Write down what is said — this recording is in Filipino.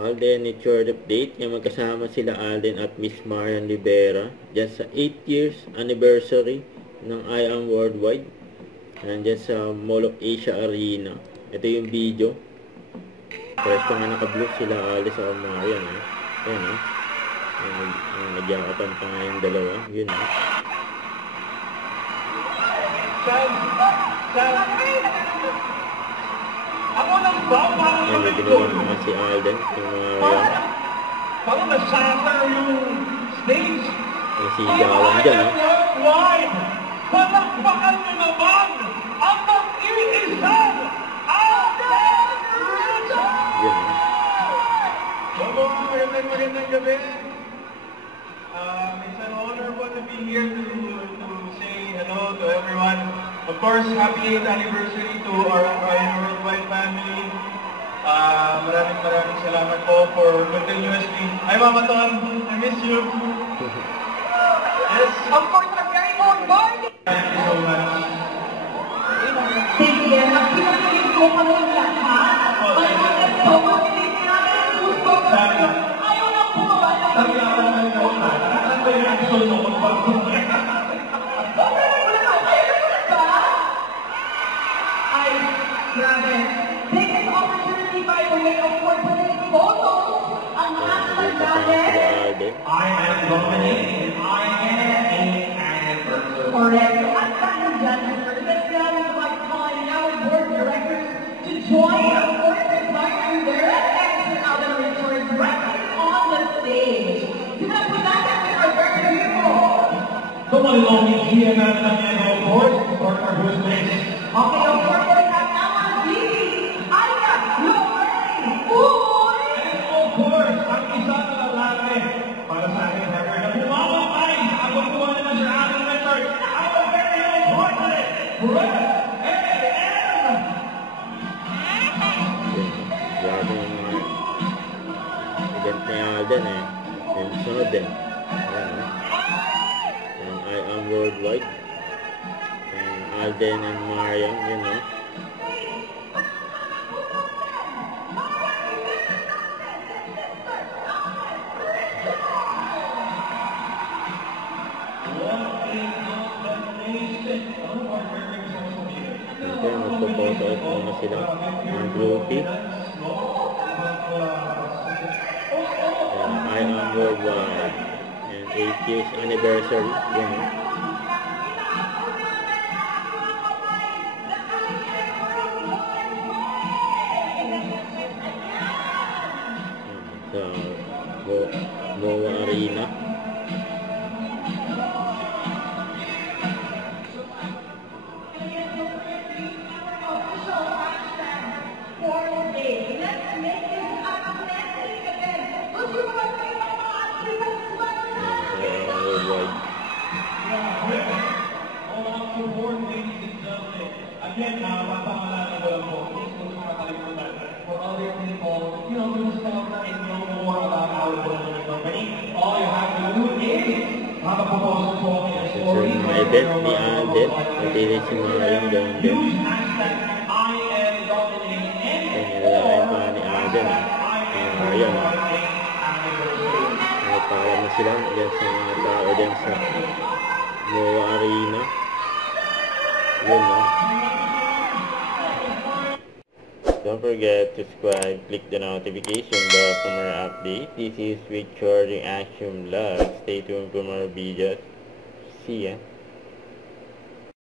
Alden at short update. Yung magkasama sila Alden at Miss Marian Rivera dyan sa 8 years anniversary ng I Am Worldwide. Nandyan sa Mall of Asia Arena. Ito yung video. First pa nga naka-blue sila Alden sa Marian. Ayan nagyakapan pa nga yung dalawa. Yun Ako lang ba? Ayan, may tinulong naman si Alden. Yung Marian. Parang nasasar yung stage. Yung sigawan dyan, Palakpakan nyo naman ang mag-iisang Alden Richards! Yun Magandang gabi. It's an honor to be here to say hello to everyone. Of course, happy 8th anniversary to our Worldwide family. Maraming salamat po for continuously. Hi Mama Ton, I miss you. Yes. Of course, a very good morning. Thank you so much. Thank you very much. Pinagiging ko kami lahat. May mga pumapilin natin. Gusto ko ayaw na bumaba na. Sabi ako naman ikaw na. Saan ba yung episode mo? Ay, grabe. Take this opportunity by the way of putting photos ang mga Alden. I am Dominic and I am an anniversary. correct. At dahil dyan, let's now invite calling our board directors to join our board advisors there at Alden Richards right on the stage. Sinabi natin we are very beautiful. The one and only GMM of course, partner who is next. Okay, of course, we have Alan Dee, Aya, Lorraine, Uy! And of course, ang isa na lalaki para sa ating partner na bumabangay ang pagkuha naman sa ating Richard. Our very own partner, Brett A.M. Grabe yung mga event ni Alden yung sunod din. And I Am Worldwide. And Alden and Marian, Siyempre, magpo-photo out muna sila ng groupie. And I Am Worldwide. And 8 years anniversary. Sa MOA Arena. Again, mapapangalan ko lang po. Please don't makakalimutan. For other people, to discover and know more about our company, all you have to do is makapapose po ang Sa story. mga event ni Alden, pati rin si Marian doon din. Use hashtag I am Dominic and Nilalakayin pa ni Alden yung Marian. Nagpaalam na sila dyan sa mga tao dyan sa MOA Arena. Yun Don't forget to subscribe, click the notification bell for more updates. This is With Charging Action Vlog. Stay tuned for more videos. See ya.